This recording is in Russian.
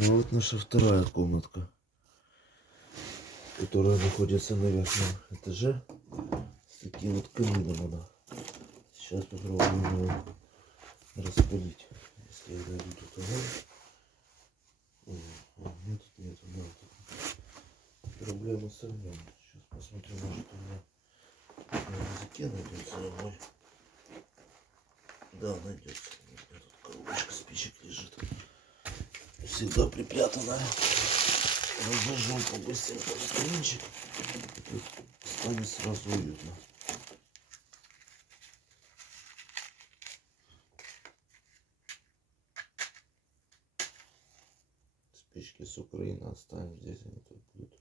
А вот наша вторая комнатка, которая находится на верхнем этаже. С таким вот камином она. Сейчас попробуем его распылить. Если я дойду тут нет, нет, да. Проблема с огнем. Сейчас посмотрим, может у меня на языке найдется огонь. Да, найдется. У меня тут коробочка спичек лежит. Всегда припрятанная. Разожжем побыстренько каминчик. И тут станет сразу уютно. Спички с Украины оставим здесь, они тут будут